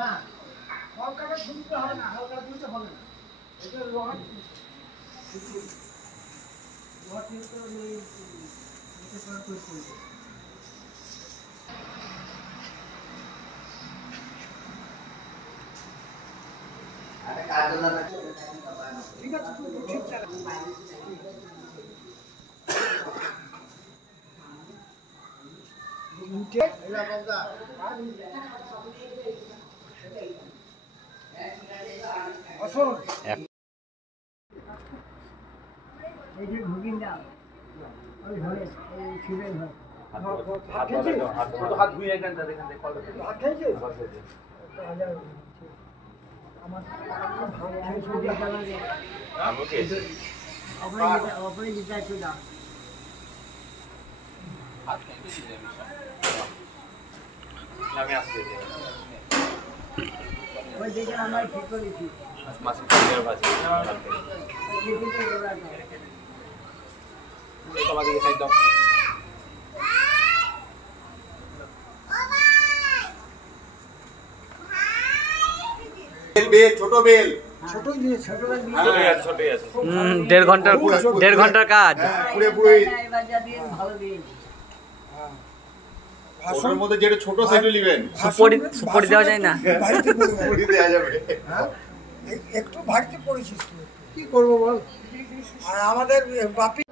না সরকারের শুনতে হবে না, সরকার শুনতে হবে না। এটা লোহার ঠিক আছে, ঠিক আছে। হাত ধুয়ে আমি আসছি ওই দেখে আমরা ঠিক করেছি মাসি পনির ভাজি তোমাকে খাই দাও বেল ছোট বেল ছোটই দিয়ে ছোট বেল ছোটই আছে 1.5 ঘন্টার কাজ পুরো পুরো ভালো দিন ওর মধ্যে যেটা ছোট সেটা নেবেন সুপরি দেওয়া যায় না সুপরি দেওয়া যাবে একটু ভারতে পড়েছিস তুই কি করবো বল আর আমাদের বাপি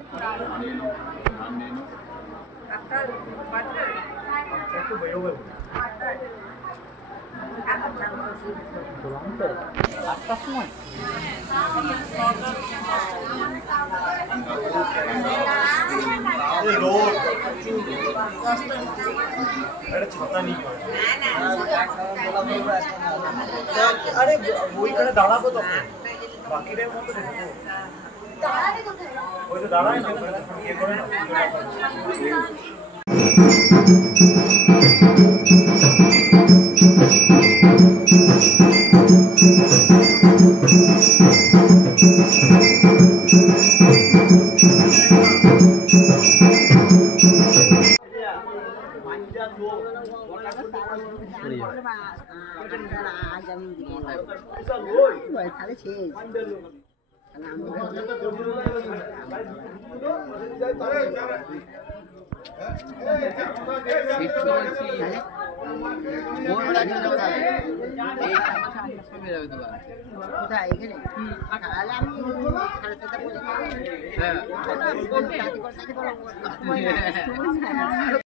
আটটার সময় আরে ওইখানে দাঁড়াবো তখন বাকিদের মতো দেখবো ওই তো দাঁড়ায় না ইয়ে করে না কোথায় এখানে